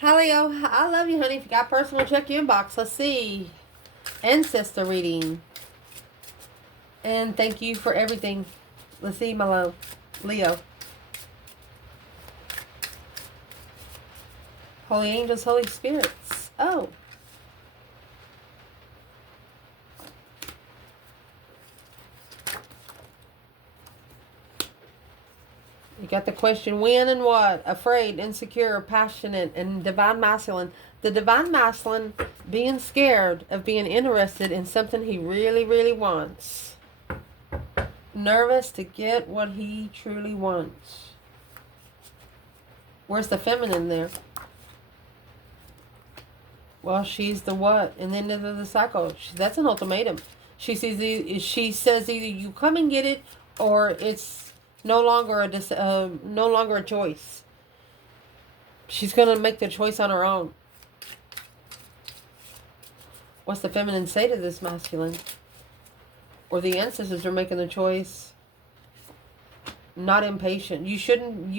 Hi, Leo. I love you, honey. If you got personal, check your inbox. Let's see. Ancestor reading. And thank you for everything. Let's see, my love. Leo. Holy angels, Holy spirits. Oh. You got the question, when and what? Afraid, insecure, passionate, and divine masculine. The divine masculine being scared of being interested in something he really, really wants. Nervous to get what he truly wants. Where's the feminine there? Well, she's the what? And then into the cycle. That's an ultimatum. She says either you come and get it, or it's no longer a choice. She's gonna make the choice on her own. What's the feminine say to this masculine? Or the ancestors are making the choice. Not impatient. You shouldn't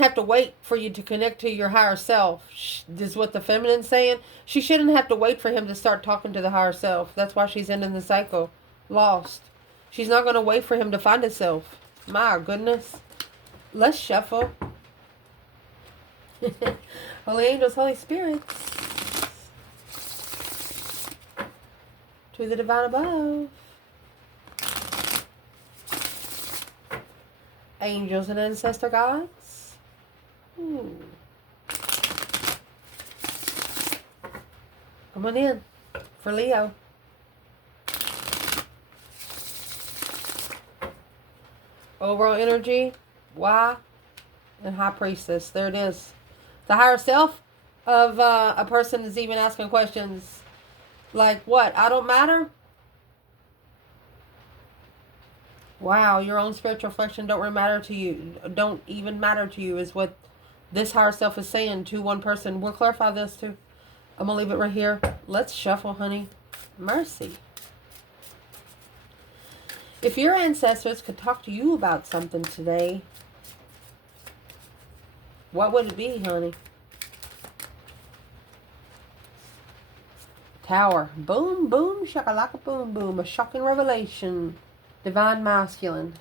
have to wait for you to connect to your higher self. This is what the feminine's saying. She shouldn't have to wait for him to start talking to the higher self. That's why she's ending the cycle. Lost. She's not going to wait for him to find himself. My goodness. Let's shuffle. Holy angels, Holy spirits. To the divine above. Angels and ancestor gods. Come on in for Leo. Overall energy, why, and high priestess. There it is. The higher self of a person is even asking questions like, what? I don't matter? Wow, your own spiritual reflection don't even matter to you is what this higher self is saying to one person. We'll clarify this too. I'm going to leave it right here. Let's shuffle, honey. Mercy. If your ancestors could talk to you about something today, what would it be, honey? Tower. Boom, boom, shakalaka, boom, boom. A shocking revelation. Divine masculine.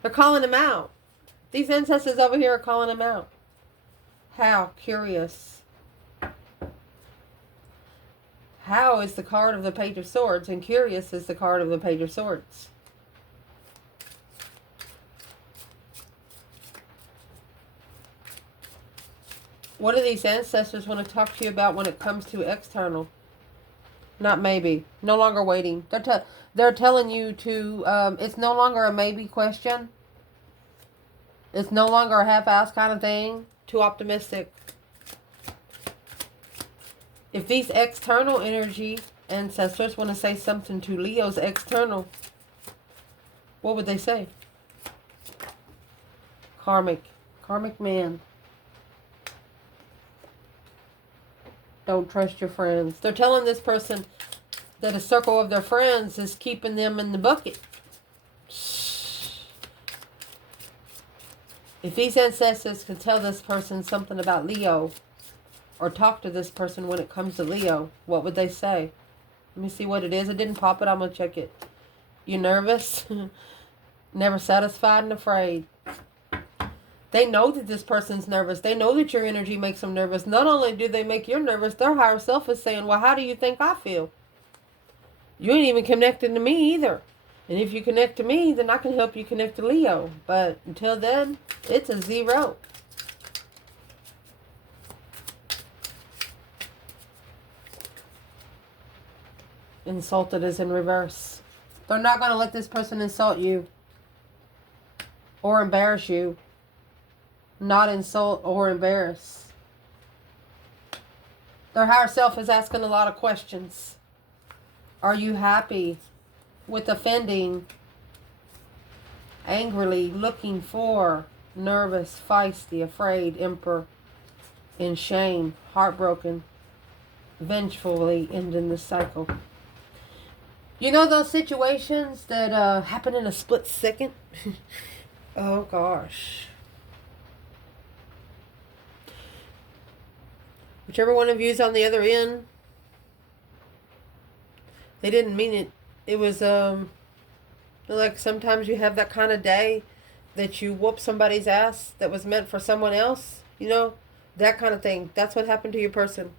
They're calling him out. These ancestors over here are calling him out. How curious. How is the card of the Page of Swords, and curious is the card of the Page of Swords. What do these ancestors want to talk to you about when it comes to external? Not maybe. No longer waiting. They're telling you to, it's no longer a maybe question. It's no longer a half-assed kind of thing. Too optimistic. If these external energy ancestors want to say something to Leo's external, what would they say? Karmic. Karmic man. Don't trust your friends. They're telling this person that a circle of their friends is keeping them in the bucket. If these ancestors could tell this person something about Leo, or talk to this person when it comes to Leo, what would they say? Let me see what it is. It didn't pop it. I'm going to check it. You nervous? Never satisfied and afraid. They know that this person's nervous. They know that your energy makes them nervous. Not only do they make you nervous, their higher self is saying, well, how do you think I feel? You ain't even connected to me either. And if you connect to me, then I can help you connect to Leo. But until then, it's a 0. Insulted is in reverse. They're not going to let this person insult you or embarrass you. Not insult or embarrass. Their higher self is asking a lot of questions. Are you happy with offending? Angrily looking for, nervous, feisty, afraid, emperor, in shame, heartbroken, vengefully ending the cycle. You know those situations that happen in a split second? Oh gosh. Whichever one of you is on the other end, they didn't mean it. It was, like sometimes you have that kind of day that you whoop somebody's ass that was meant for someone else, you know? That kind of thing. That's what happened to your person.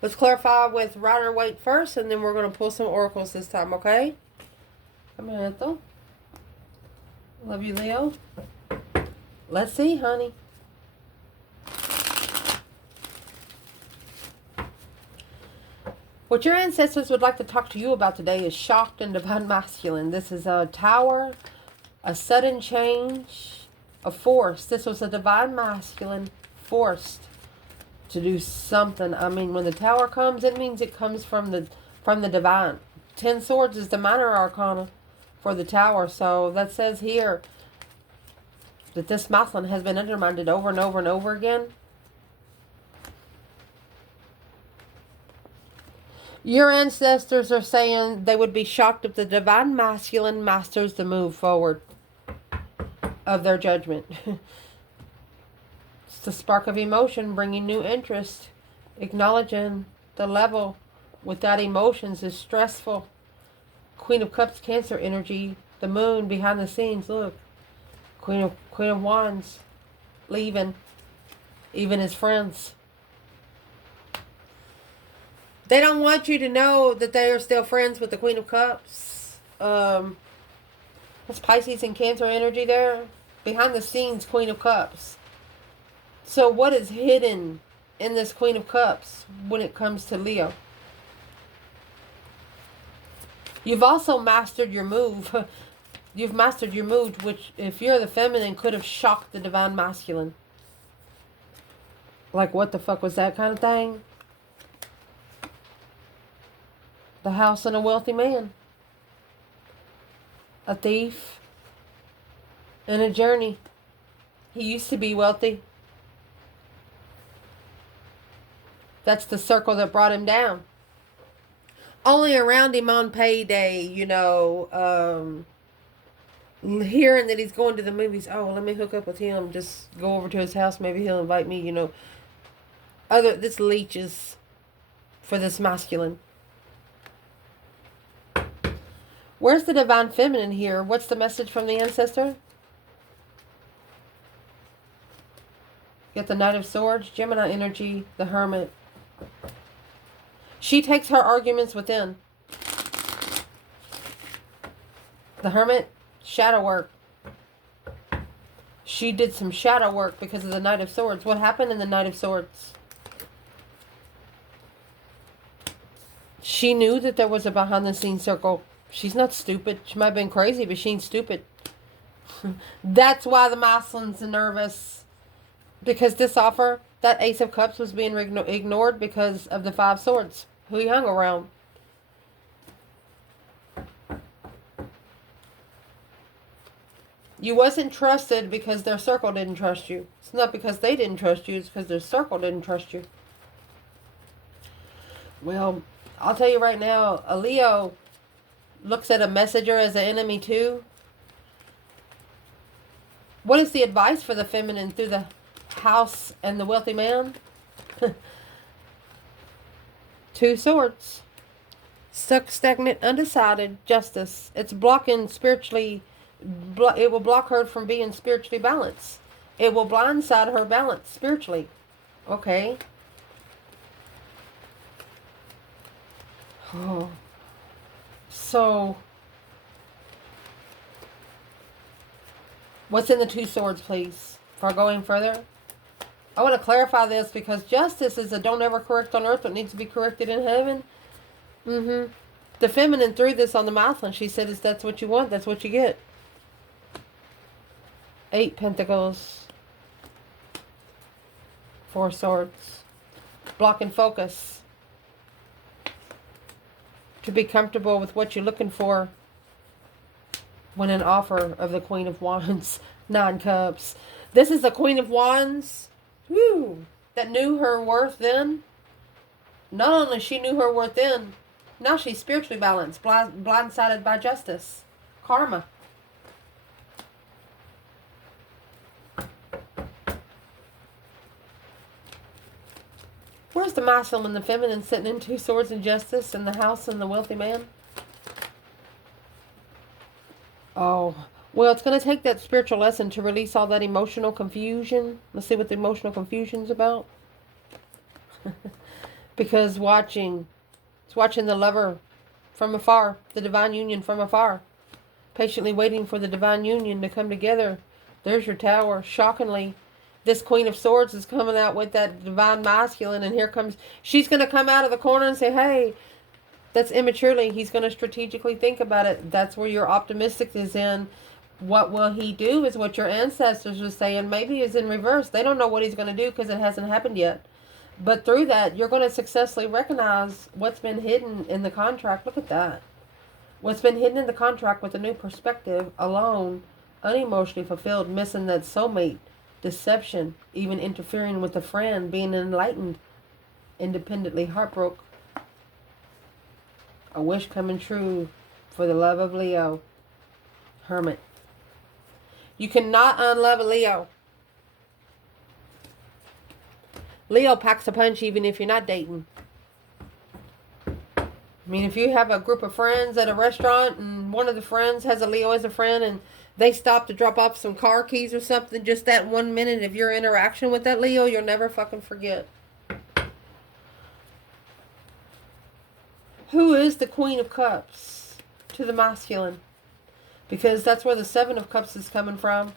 Let's clarify with Rider Waite first, and then we're going to pull some oracles this time, okay? Come on, Ethel. Love you, Leo. Let's see, honey. What your ancestors would like to talk to you about today is shocked and divine masculine. This is a tower, a sudden change, a force. This was a divine masculine forced to do something. I mean, when the tower comes, it means it comes from the divine. 10 swords is the minor arcana for the tower. So that says here that this masculine has been undermined over and over and over again. Your ancestors are saying they would be shocked if the divine masculine masters the move forward of their judgment. It's the spark of emotion bringing new interest. Acknowledging the level without emotions is stressful. Queen of Cups, Cancer energy. The moon behind the scenes. Look. Queen of Wands. Leaving. Even his friends. They don't want you to know that they are still friends with the Queen of Cups. That's Pisces and Cancer energy there. Behind the scenes, Queen of Cups. So what is hidden in this Queen of Cups when it comes to Leo? You've also mastered your move. You've mastered your move, which if you're the feminine could have shocked the divine masculine. Like, what the fuck was that kind of thing? The house and a wealthy man. A thief. And a journey. He used to be wealthy. That's the circle that brought him down. Only around him on payday, you know, hearing that he's going to the movies. Oh, let me hook up with him. Just go over to his house. Maybe he'll invite me, you know. This leeches for this masculine. Where's the divine feminine here? What's the message from the ancestor? Get the Knight of Swords, Gemini energy, the Hermit. She takes her arguments within. The Hermit, shadow work. She did some shadow work because of the Knight of Swords. What happened in the Knight of Swords? She knew that there was a behind-the-scenes circle. She's not stupid. She might have been crazy, but she ain't stupid. That's why the masculine's nervous. Because this offer, that Ace of Cups, was being ignored because of the Five Swords, who he hung around. You wasn't trusted because their circle didn't trust you. It's not because they didn't trust you. It's because their circle didn't trust you. Well, I'll tell you right now, a Leo looks at a messenger as an enemy too. What is the advice for the feminine through the house and the wealthy man? 2 swords. Stuck, stagnant, undecided, justice. It's blocking spiritually. It will block her from being spiritually balanced. It will blindside her balance spiritually. Okay. Oh. So, what's in the 2 swords, please? Before going further, I want to clarify this because justice is a don't ever correct on earth, but needs to be corrected in heaven. The feminine threw this on the masculine. She said, "If that's what you want, that's what you get." 8 pentacles, 4 swords, blocking focus. To be comfortable with what you're looking for when an offer of the Queen of Wands, 9 cups. This is the Queen of Wands, woo, that knew her worth then. Not only she knew her worth then, now she's spiritually balanced, blindsided by justice, karma. Where's the masculine and the feminine sitting in two swords and justice and the house and the wealthy man? Oh, well, it's going to take that spiritual lesson to release all that emotional confusion. Let's see what the emotional confusion's about. Because it's watching the lover from afar, the divine union from afar. Patiently waiting for the divine union to come together. There's your tower. Shockingly, this Queen of Swords is coming out with that divine masculine, and here comes, she's going to come out of the corner and say, hey, that's immaturely. He's going to strategically think about it. That's where your optimistic is in. What will he do is what your ancestors were saying. Maybe is in reverse. They don't know what he's going to do because it hasn't happened yet. But through that, you're going to successfully recognize what's been hidden in the contract. Look at that. What's been hidden in the contract with a new perspective, alone, unemotionally fulfilled, missing that soulmate, deception, even interfering with a friend, being enlightened, independently heartbroken. A wish coming true for the love of Leo. Hermit. You cannot unlove a Leo. Leo packs a punch even if you're not dating. I mean, if you have a group of friends at a restaurant and one of the friends has a Leo as a friend and they stop to drop off some car keys or something, just that 1 minute of your interaction with that Leo, you'll never fucking forget. Who is the Queen of Cups to the masculine? Because that's where the Seven of Cups is coming from.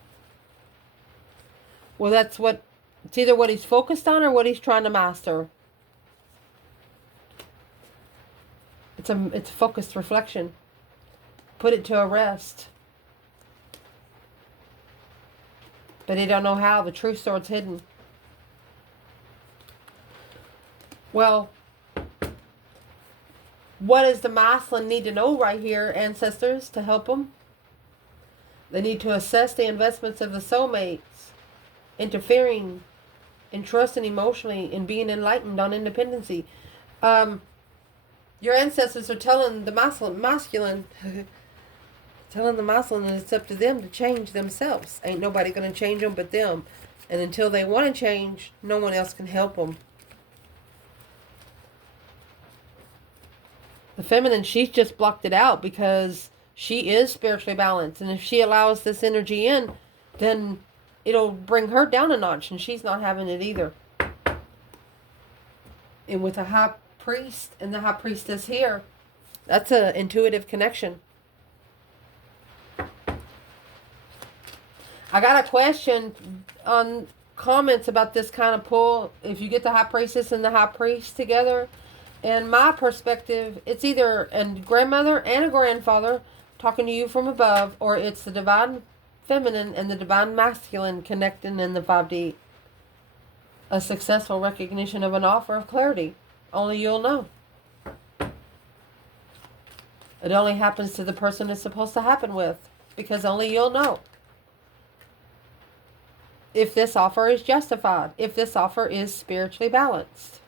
Well, that's what, it's either what he's focused on or what he's trying to master. It's a focused reflection. Put it to a rest. But he don't know how. The true sword's hidden. Well, what does the masculine need to know right here, ancestors, to help them? They need to assess the investments of the soulmates, interfering in trust and emotionally, and being enlightened on independency. Your ancestors are telling the masculine telling the masculine that it's up to them to change themselves. Ain't nobody going to change them but them. And until they want to change, no one else can help them. The feminine, she's just blocked it out because she is spiritually balanced. And if she allows this energy in, then it'll bring her down a notch. And she's not having it either. And with the high priest and the high priestess here, that's an intuitive connection. I got a question on comments about this kind of pull. If you get the high priestess and the high priest together, in my perspective, it's either a grandmother and a grandfather talking to you from above, or it's the divine feminine and the divine masculine connecting in the 5D. A successful recognition of an offer of clarity. Only you'll know. It only happens to the person it's supposed to happen with, because only you'll know. If this offer is justified, if this offer is spiritually balanced.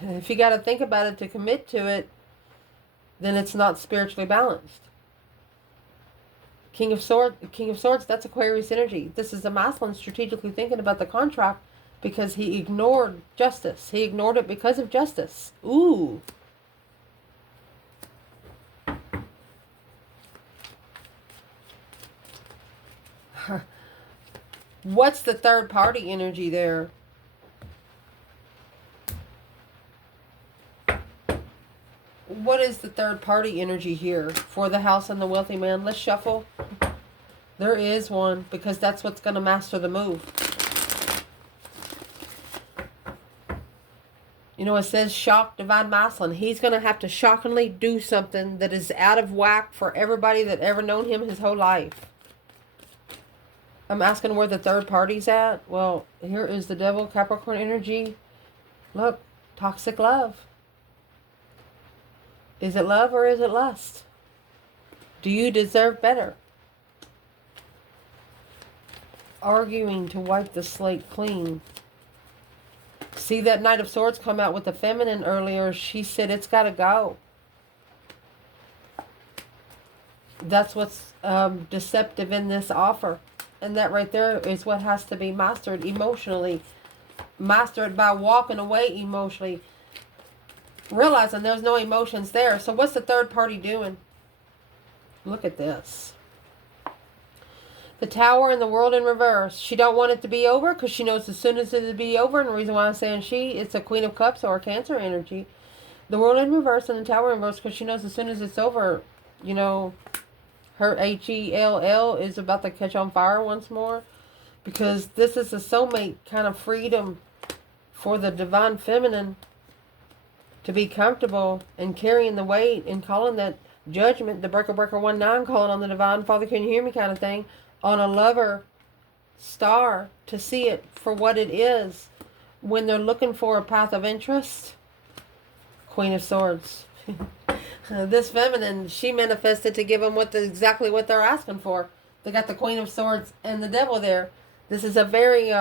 If you got to think about it to commit to it, then it's not spiritually balanced. King of Swords, that's Aquarius energy. This is the masculine strategically thinking about the contract because he ignored justice. He ignored it because of justice. Ooh. What's the third party energy there? What is the third party energy here for the house and the wealthy man? Let's shuffle. There is one, because that's what's going to master the move. You know, it says shock divine masculine. He's going to have to shockingly do something that is out of whack for everybody that ever known him his whole life. I'm asking where the third party's at. Well, here is the devil, Capricorn energy. Look, toxic love. Is it love or is it lust? Do you deserve better? Arguing to wipe the slate clean. See that Knight of Swords come out with the feminine earlier. She said it's got to go. That's what's deceptive in this offer. And that right there is what has to be mastered emotionally. Mastered by walking away emotionally. Realizing there's no emotions there. So what's the third party doing? Look at this. The Tower and the World in reverse. She don't want it to be over because she knows as soon as it'll be over. And the reason why I'm saying she, it's a Queen of Cups or a Cancer energy. The World in reverse and the Tower in reverse because she knows as soon as it's over, you know, her HELL is about to catch on fire once more. Because this is a soulmate kind of freedom for the divine feminine to be comfortable and carrying the weight and calling that judgment, the breaker 19, calling on the divine Father, can you hear me kind of thing, on a lover star to see it for what it is when they're looking for a path of interest. Queen of Swords. This feminine, she manifested to give them exactly what they're asking for. They got the Queen of Swords and the Devil there. This is a very,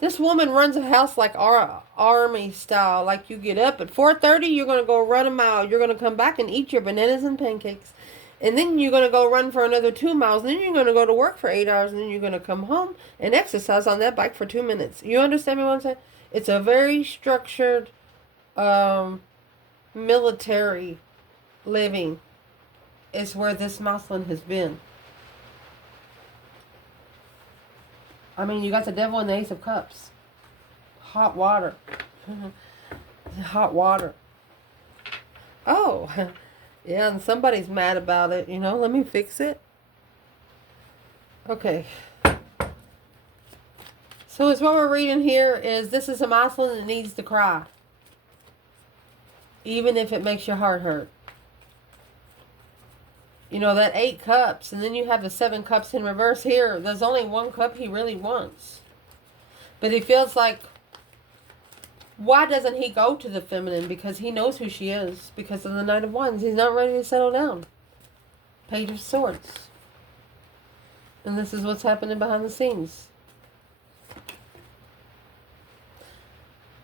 this woman runs a house like army style. Like you get up at 4:30, you're going to go run a mile. You're going to come back and eat your bananas and pancakes. And then you're going to go run for another 2 miles. And then you're going to go to work for 8 hours. And then you're going to come home and exercise on that bike for 2 minutes. You understand me what I'm saying? It's a very structured, military living is where this masculine has been. I mean, you got the Devil and the Ace of Cups. Hot water. Hot water. Oh, yeah, and somebody's mad about it, you know. Let me fix it. Okay. So as what we're reading here is this is a masculine that needs to cry. Even if it makes your heart hurt. You know, that 8 cups, and then you have the 7 cups in reverse here. There's only 1 cup he really wants. But he feels like, why doesn't he go to the feminine? Because he knows who she is. Because of the Knight of Wands. He's not ready to settle down. Page of Swords. And this is what's happening behind the scenes.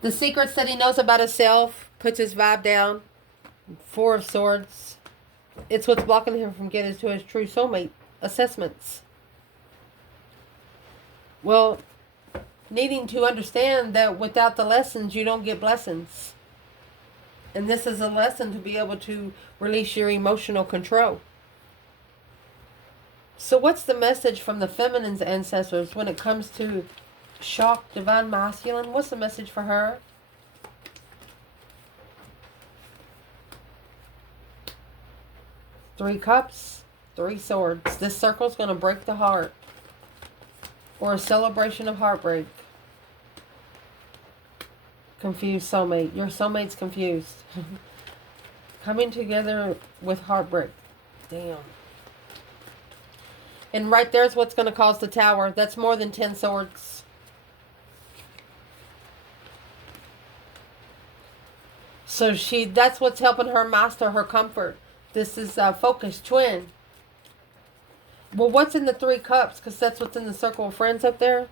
The secrets that he knows about himself, puts his vibe down. 4 of Swords. It's what's blocking him from getting to his true soulmate assessments. Well, needing to understand that without the lessons, you don't get blessings. And this is a lesson to be able to release your emotional control. So what's the message from the feminine's ancestors when it comes to shock, divine masculine? What's the message for her? Three cups, 3 swords. This circle's going to break the heart. Or a celebration of heartbreak. Confused soulmate. Your soulmate's confused. Coming together with heartbreak. Damn. And right there's what's going to cause the Tower. That's more than 10 swords. So that's what's helping her master her comfort. This is a focused twin. Well, what's in the 3 cups? Because that's what's in the circle of friends up there.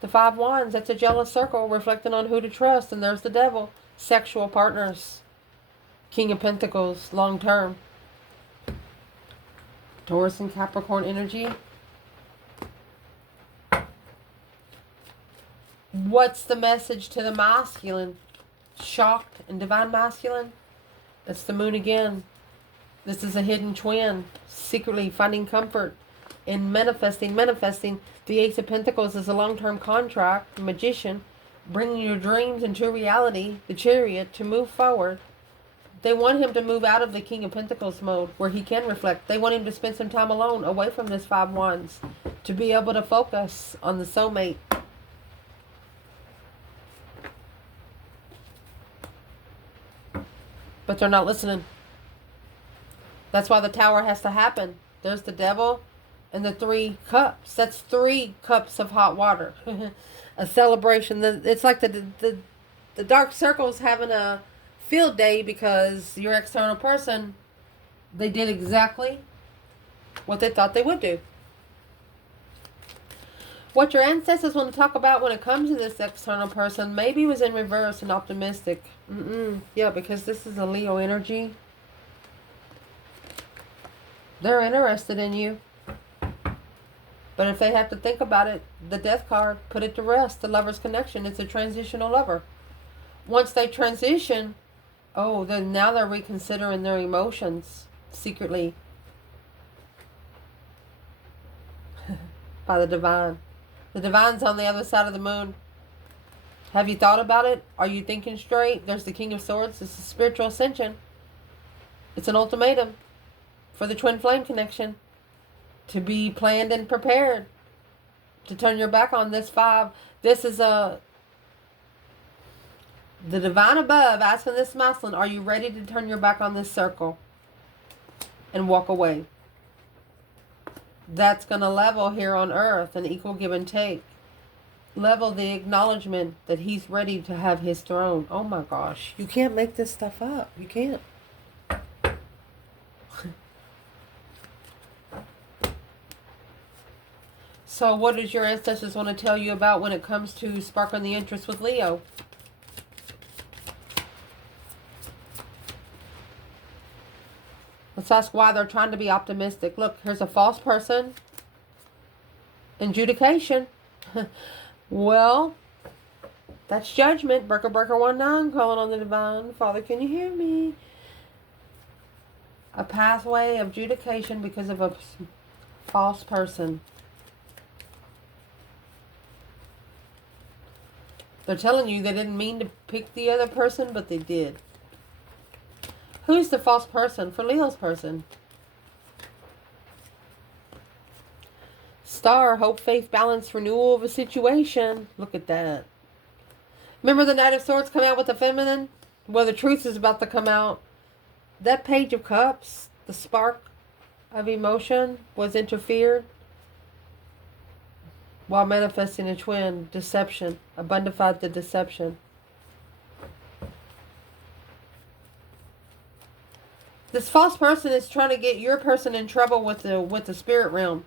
The 5 wands. That's a jealous circle reflecting on who to trust. And there's the Devil. Sexual partners. King of Pentacles. Long term. Taurus and Capricorn energy. What's the message to the masculine? Shocked and divine masculine. It's the moon again. This is a hidden twin, secretly finding comfort in manifesting. The Ace of Pentacles is a long-term contract, magician, bringing your dreams into reality, the Chariot, to move forward. They want him to move out of the King of Pentacles mode, where he can reflect. They want him to spend some time alone, away from this 5 wands, to be able to focus on the soulmate. But they're not listening. That's why the Tower has to happen. There's the Devil and the 3 cups. That's 3 cups of hot water. A celebration. It's like the dark circle's having a field day because your external person, they did exactly what they thought they would do. What your ancestors want to talk about when it comes to this external person maybe was in reverse and optimistic. Yeah, because this is a Leo energy. They're interested in you. But if they have to think about it, the death card, put it to rest. The lover's connection. It's a transitional lover. Once they transition, oh, then now they're reconsidering their emotions secretly by the divine. The divine's on the other side of the moon. Have you thought about it? Are you thinking straight? There's the King of Swords. It's a spiritual ascension. It's an ultimatum for the twin flame connection. To be planned and prepared. To turn your back on this 5. This is the divine above asking this masculine, are you ready to turn your back on this circle and walk away? That's going to level here on earth an equal give and take. Level the acknowledgement that he's ready to have his throne. Oh my gosh. You can't make this stuff up. You can't. So what does your ancestors want to tell you about when it comes to sparking the interest with Leo? Let's ask why they're trying to be optimistic. Look, here's a false person. Adjudication. Well, that's judgment. Burker 19 calling on the divine. Father, can you hear me? A pathway of adjudication because of a false person. They're telling you they didn't mean to pick the other person, but they did. Who's the false person for Leo's person? Star, hope, faith, balance, renewal of a situation. Look at that. Remember the Knight of Swords come out with the feminine? Well, the truth is about to come out. That Page of Cups, the spark of emotion, was interfered while manifesting a twin. Deception. Abundified the deception. This false person is trying to get your person in trouble with the spirit realm.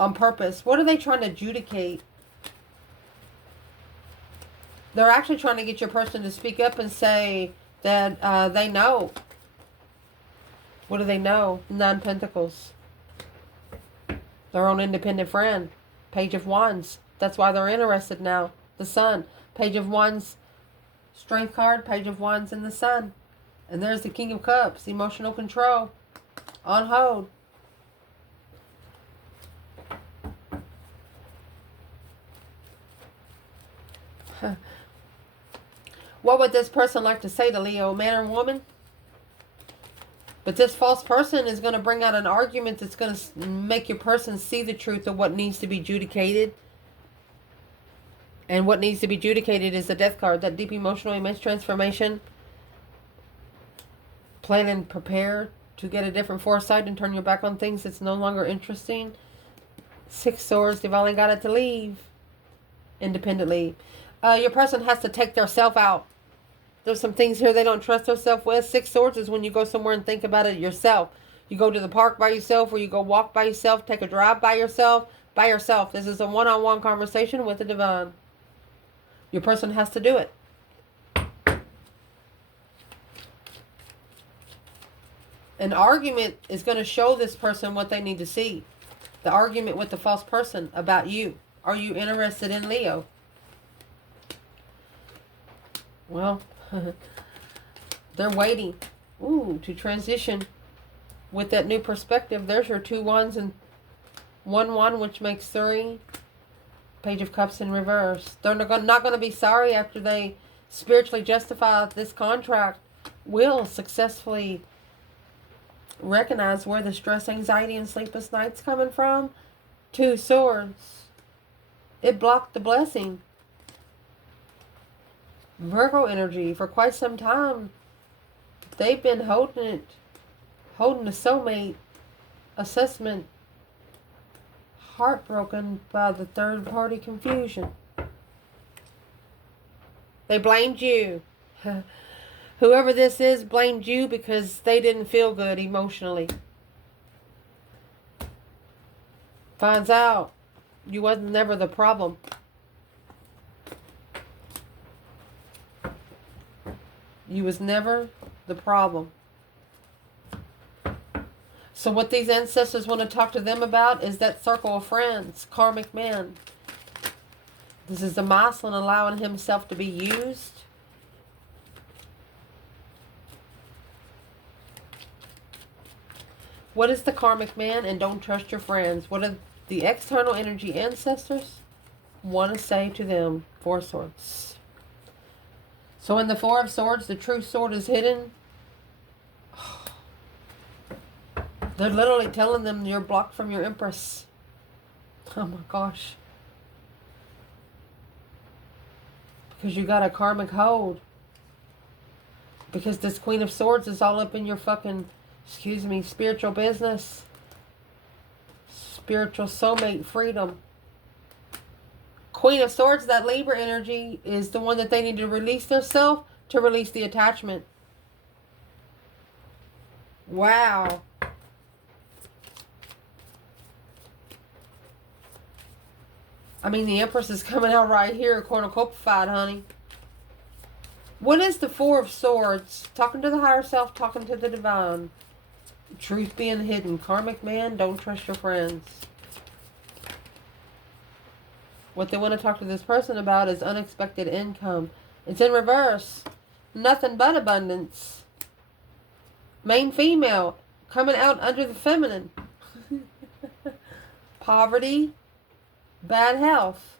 On purpose. What are they trying to adjudicate? They're actually trying to get your person to speak up and say that they know. What do they know? 9 Pentacles. Their own independent friend. Page of Wands. That's why they're interested now. The Sun. Page of Wands. Strength card. Page of Wands and the Sun. And there's the King of Cups. Emotional control. On hold. What would this person like to say to Leo, man or woman? But this false person is going to bring out an argument that's going to make your person see the truth of what needs to be adjudicated. And what needs to be adjudicated is the Death card, that deep emotional immense transformation. Plan and prepare to get a different foresight and turn your back on things that's no longer interesting. 6 Swords, they've only got it to leave independently. Your person has to take their self out. There's some things here they don't trust themselves with. 6 Swords is when you go somewhere and think about it yourself. You go to the park by yourself, or you go walk by yourself, take a drive by yourself. By yourself. This is a one-on-one conversation with the divine. Your person has to do it. An argument is going to show this person what they need to see. The argument with the false person about you. Are you interested in Leo? Well, they're waiting to transition with that new perspective. There's your 2 wands and 1 wand, which makes 3. Page of Cups in reverse. They're not going to be sorry after they spiritually justify this contract. Will successfully recognize where the stress, anxiety, and sleepless nights coming from. 2 Swords. It blocked the blessing. Virgo energy for quite some time. They've been holding it, holding the soulmate assessment, heartbroken by the third party confusion. They blamed you. Whoever this is blamed you because they didn't feel good emotionally. Finds out you wasn't never the problem. You was never the problem. So what these ancestors want to talk to them about is that circle of friends, karmic man. This is the masculine allowing himself to be used. What is the karmic man? And don't trust your friends. What are the external energy ancestors want to say to them? Four of Swords. So in the Four of Swords, the true sword is hidden. They're literally telling them you're blocked from your Empress. Oh my gosh. Because you got a karmic hold. Because this Queen of Swords is all up in your fucking, excuse me, spiritual business. Spiritual soulmate freedom. Queen of Swords, that Libra energy, is the one that they need to release themselves to release the attachment. Wow. I mean, the Empress is coming out right here, cornucopified, honey. What is the Four of Swords? Talking to the higher self, talking to the divine. Truth being hidden. Karmic man, don't trust your friends. What they want to talk to this person about is unexpected income. It's in reverse. Nothing but abundance. Main female, coming out under the feminine. Poverty. Bad health.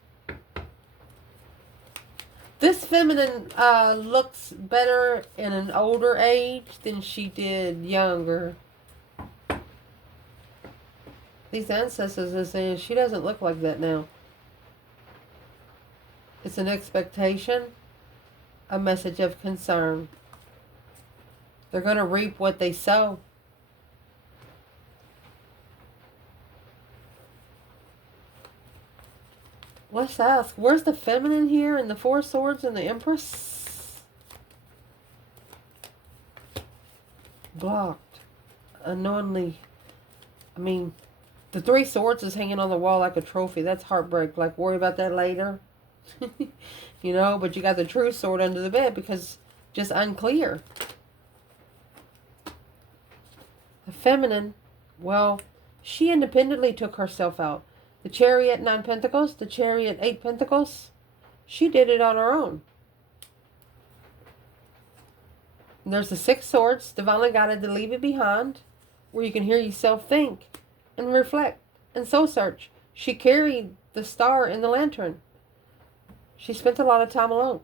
This feminine looks better in an older age than she did younger. These ancestors are saying she doesn't look like that now. It's an expectation, a message of concern. They're going to reap what they sow. Let's ask, where's the feminine here in the Four Swords and the Empress? Blocked. Unknowingly. I mean, the Three Swords is hanging on the wall like a trophy. That's heartbreak. Like, worry about that later. You know, but you got the true sword under the bed because just unclear. The feminine, well, she independently took herself out. The Chariot, 9 Pentacles. The Chariot, 8 Pentacles. She did it on her own. And there's the 6 Swords. Divinely guided to leave it behind. Where you can hear yourself think. And reflect. And soul search. She carried the star in the lantern. She spent a lot of time alone.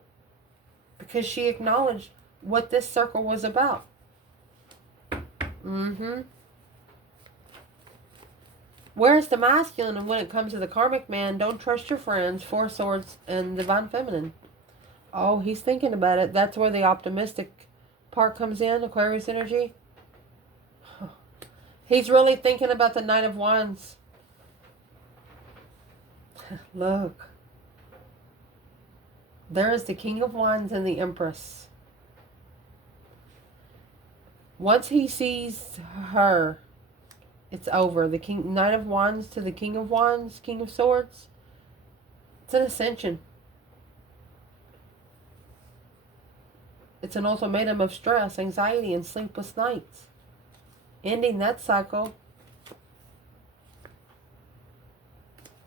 Because she acknowledged what this circle was about. Where's the masculine? And when it comes to the karmic man, don't trust your friends. 4 Swords and divine feminine. Oh, he's thinking about it. That's where the optimistic part comes in. Aquarius energy. He's really thinking about the Knight of Wands. Look. There is the King of Wands and the Empress. Once he sees her, it's over. The Knight of Wands to the King of Wands, King of Swords. It's an ascension. It's an ultimatum of stress, anxiety, and sleepless nights. Ending that cycle.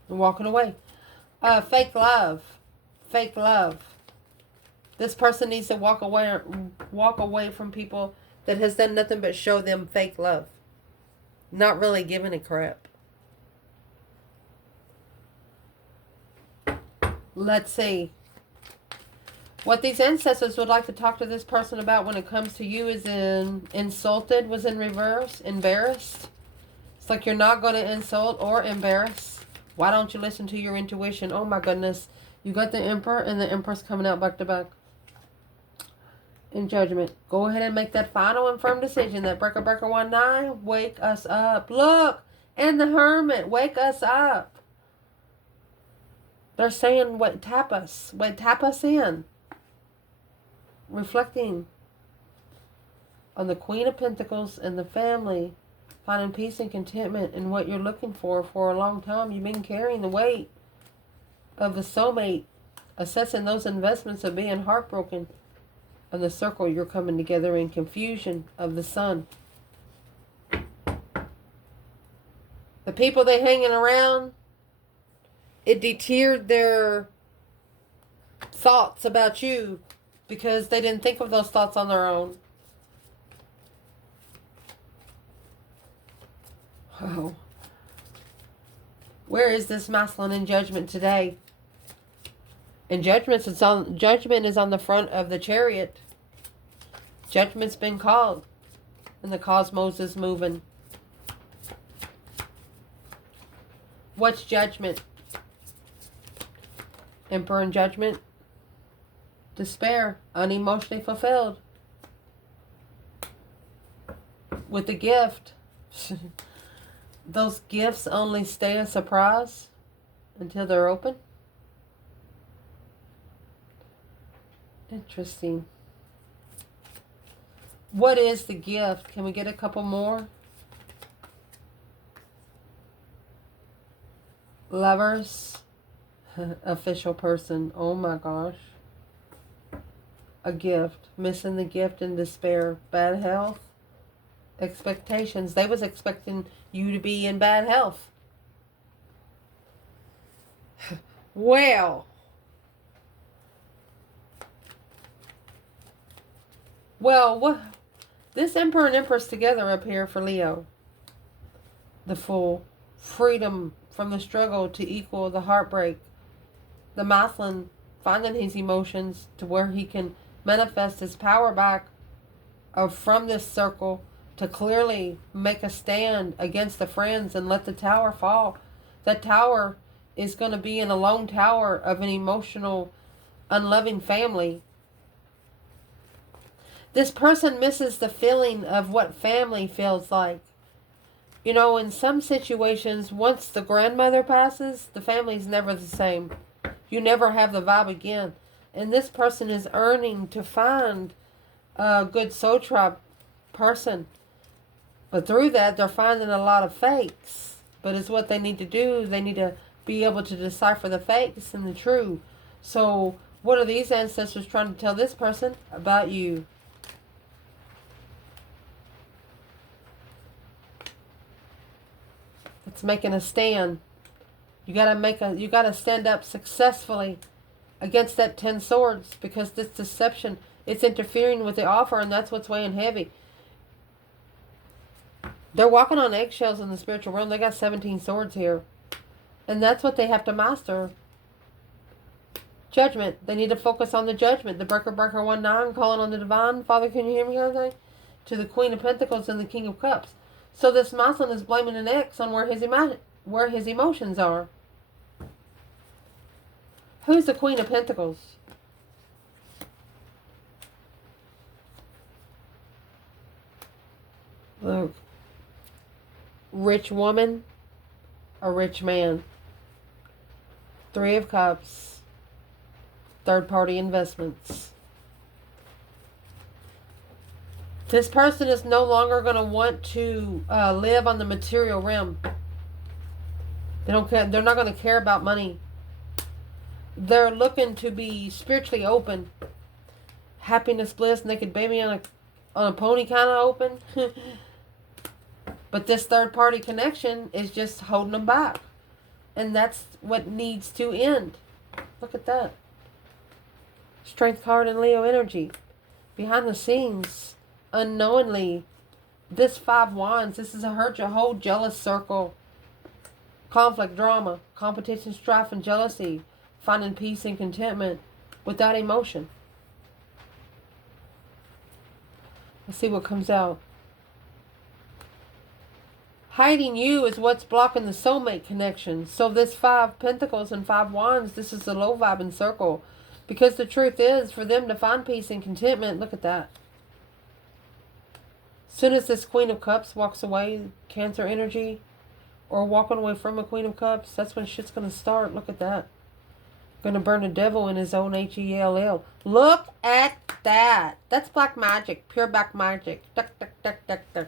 And walking away. Fake love. Fake love. This person needs to walk away from people that has done nothing but show them fake love. Not really giving a crap. Let's see. What these ancestors would like to talk to this person about when it comes to you is insulted was in reverse. Embarrassed. It's like you're not going to insult or embarrass. Why don't you listen to your intuition? Oh my goodness. You got the Emperor and the Empress coming out back to back. In judgment. Go ahead and make that final and firm decision. That breaker 19. Wake us up. Look. And the Hermit. Wake us up. They're saying, what, tap us. Wait, tap us in. Reflecting on the Queen of Pentacles and the family. Finding peace and contentment in what you're looking for a long time. You've been carrying the weight of the soulmate. Assessing those investments of being heartbroken. And the circle you're coming together in confusion of the sun. The people they hanging around, it deterred their thoughts about you because they didn't think of those thoughts on their own. Oh. Where is this masculine in Judgment today? And Judgment is on the front of the Chariot. Judgment's been called. And the cosmos is moving. What's Judgment? Emperor in Judgment. Despair. Unemotionally fulfilled. With a gift. Those gifts only stay a surprise until they're open. Interesting. What is the gift? Can we get a couple more? Lovers. Official person. Oh my gosh. A gift. Missing the gift in despair. Bad health. Expectations. They was expecting you to be in bad health. Well. What? This Emperor and Empress together up here for Leo. The Fool. Freedom from the struggle to equal the heartbreak. The masculine finding his emotions to where he can manifest his power back from this circle to clearly make a stand against the friends and let the tower fall. That tower is going to be in a lone tower of an emotional, unloving family. This person misses the feeling of what family feels like. You know, in some situations, once the grandmother passes, the family's never the same. You never have the vibe again. And this person is earning to find a good soul tribe person. But through that, they're finding a lot of fakes. But it's what they need to do. They need to be able to decipher the fakes and the true. So, what are these ancestors trying to tell this person about you? It's making a stand. You gotta stand up successfully against that 10 swords, because this deception, it's interfering with the offer, and that's what's weighing heavy. They're walking on eggshells in the spiritual realm. They got 17 swords here. And that's what they have to master. Judgment. They need to focus on the judgment. The breaker 1-9, calling on the divine. Father, can you hear me, guys? To the Queen of Pentacles and the King of Cups. So this masculine is blaming an ex on where his emotions are. Who's the Queen of Pentacles? Look. Rich woman, a rich man. 3 of Cups. Third-party investments. This person is no longer going to want to live on the material realm. They don't care. They're not going to care about money. They're looking to be spiritually open. Happiness, bliss, naked baby on a pony kind of open. But this third-party connection is just holding them back. And that's what needs to end. Look at that. Strength card and Leo energy. Behind the scenes, unknowingly, this 5 wands, this is a whole jealous circle. Conflict, drama, competition, strife, and jealousy. Finding peace and contentment without emotion. Let's see what comes out. Hiding you is what's blocking the soulmate connection. So this 5 pentacles and 5 wands, this is a low vibing circle. Because the truth is, for them to find peace and contentment, look at that. As soon as this Queen of Cups walks away, Cancer energy, or walking away from a Queen of Cups, that's when shit's going to start. Look at that. Going to burn the devil in his own Hell. Look at that. That's black magic. Pure black magic. Duck, duck, duck, duck, duck.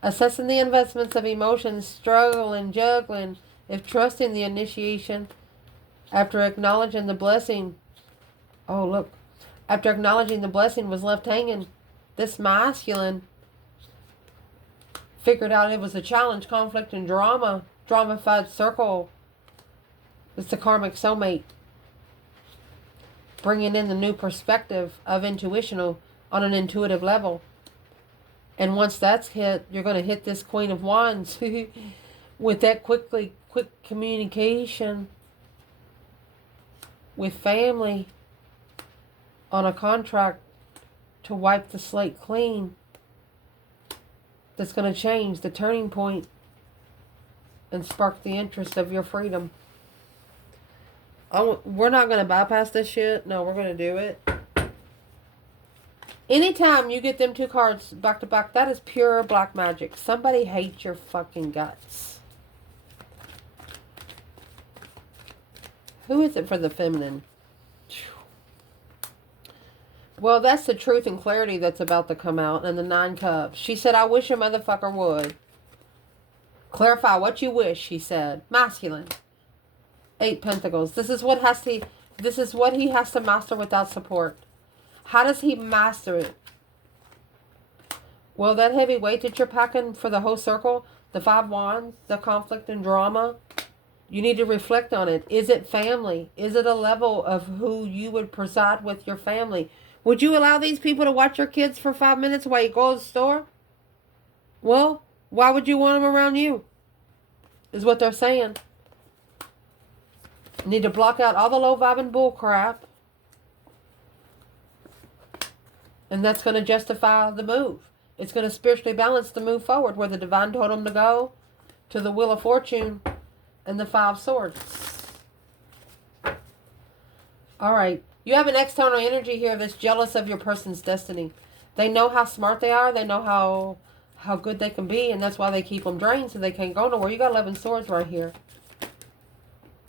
Assessing the investments of emotions, struggling, juggling, if trusting the initiation, after acknowledging the blessing. Oh, look. After acknowledging the blessing was left hanging, this masculine Figured out it was a challenge, conflict, and drama. Drama-fied circle. It's the karmic soulmate. Bringing in the new perspective of intuitional on an intuitive level. And once that's hit, you're going to hit this Queen of Wands with that quick communication with family on a contract to wipe the slate clean. That's going to change the turning point and spark the interest of your freedom. We're not going to bypass this shit. No, we're going to do it. Anytime you get them two cards back to back, that is pure black magic. Somebody hates your fucking guts. Who is it for the feminine? Well, that's the truth and clarity that's about to come out. And the 9 cups. She said, I wish a motherfucker would. Clarify what you wish, she said. Masculine. 8 pentacles. This is what he has to master without support. How does he master it? Well, that heavy weight that you're packing for the whole circle, the 5 wands, the conflict and drama, you need to reflect on it. Is it family? Is it a level of who you would preside with your family? Would you allow these people to watch your kids for 5 minutes while you go to the store? Well, why would you want them around you? Is what they're saying. You need to block out all the low-vibing bull crap. And that's going to justify the move. It's going to spiritually balance the move forward, where the divine told them to go, to the Wheel of Fortune and the 5 swords. All right. You have an external energy here that's jealous of your person's destiny. They know how smart they are. They know how good they can be. And that's why they keep them drained so they can't go nowhere. You got 11 swords right here.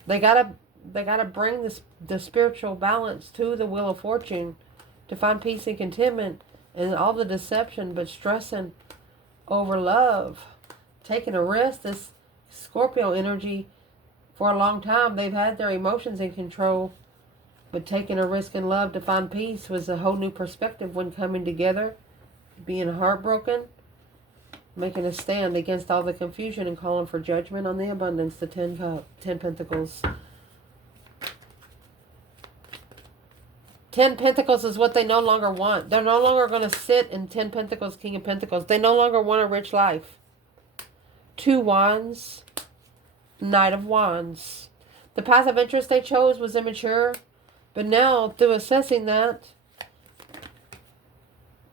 They gotta bring the spiritual balance to the Wheel of Fortune to find peace and contentment and all the deception, but stressing over love. Taking a risk. This Scorpio energy, for a long time, they've had their emotions in control. But taking a risk in love to find peace was a whole new perspective when coming together, being heartbroken, making a stand against all the confusion and calling for judgment on the abundance, the 10 pentacles. 10 pentacles is what they no longer want. They're no longer going to sit in 10 pentacles, King of Pentacles. They no longer want a rich life. 2 wands, Knight of Wands. The path of interest they chose was immature. But now, through assessing that,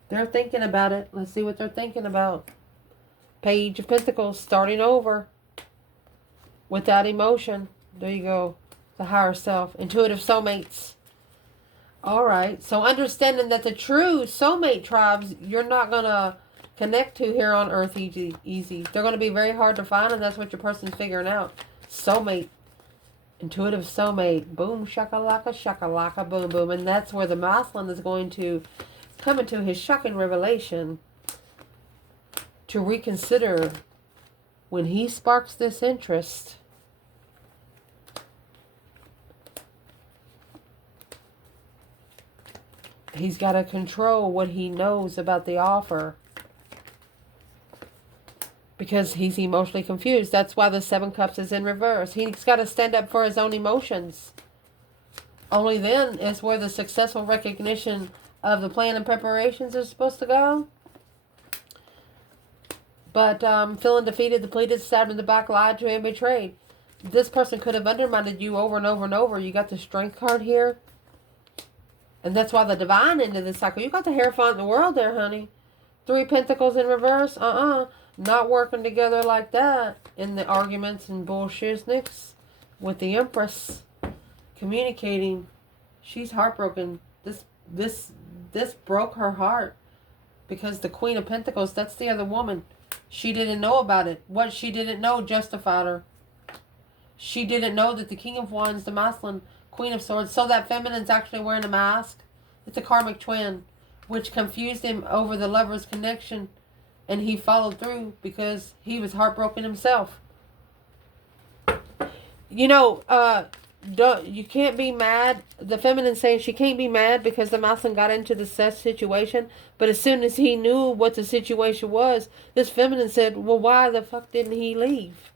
they're thinking about it. Let's see what they're thinking about. Page of Pentacles, starting over. Without emotion. There you go. The higher self. Intuitive soulmates. Alright, so understanding that the true soulmate tribes, you're not going to connect to here on Earth easy. They're going to be very hard to find, and that's what your person's figuring out. Soulmate. Intuitive soulmate. Boom, shakalaka, boom, boom. And that's where the masculine is going to come into his shocking revelation to reconsider when he sparks this interest. He's got to control what he knows about the offer. Because he's emotionally confused. That's why the 7 cups is in reverse. He's got to stand up for his own emotions. Only then is where the successful recognition of the plan and preparations are supposed to go. But feeling defeated, depleted, stabbed in the back, lied to, and betrayed. This person could have undermined you over and over and over. You got the Strength card here. And that's why the divine ended this cycle. You got the Hierophant in the world there, honey. 3 pentacles in reverse. Not working together like that in the arguments and bullshitniks with the Empress. Communicating. She's heartbroken. This broke her heart. Because the Queen of Pentacles, that's the other woman. She didn't know about it. What she didn't know justified her. She didn't know that the King of Wands, the masculine, Queen of Swords, so that feminine's actually wearing a mask. It's a karmic twin, which confused him over the lover's connection. And he followed through because he was heartbroken himself. You know, You can't be mad. The feminine saying she can't be mad because the masculine got into the sex situation. But as soon as he knew what the situation was, this feminine said, well, why the fuck didn't he leave?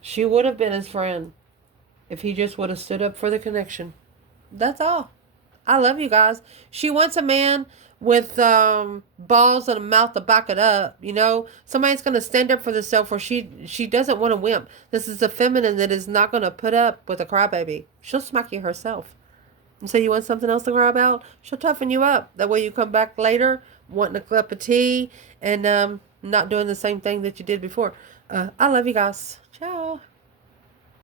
She would have been his friend if he just would have stood up for the connection. That's all. I love you guys. She wants a man with balls and a mouth to back it up. You know, somebody's going to stand up for themselves, or she doesn't want a wimp. This is a feminine that is not going to put up with a crybaby. She'll smack you herself. And say you want something else to cry about? She'll toughen you up. That way you come back later wanting a cup of tea and not doing the same thing that you did before. I love you guys. Ciao.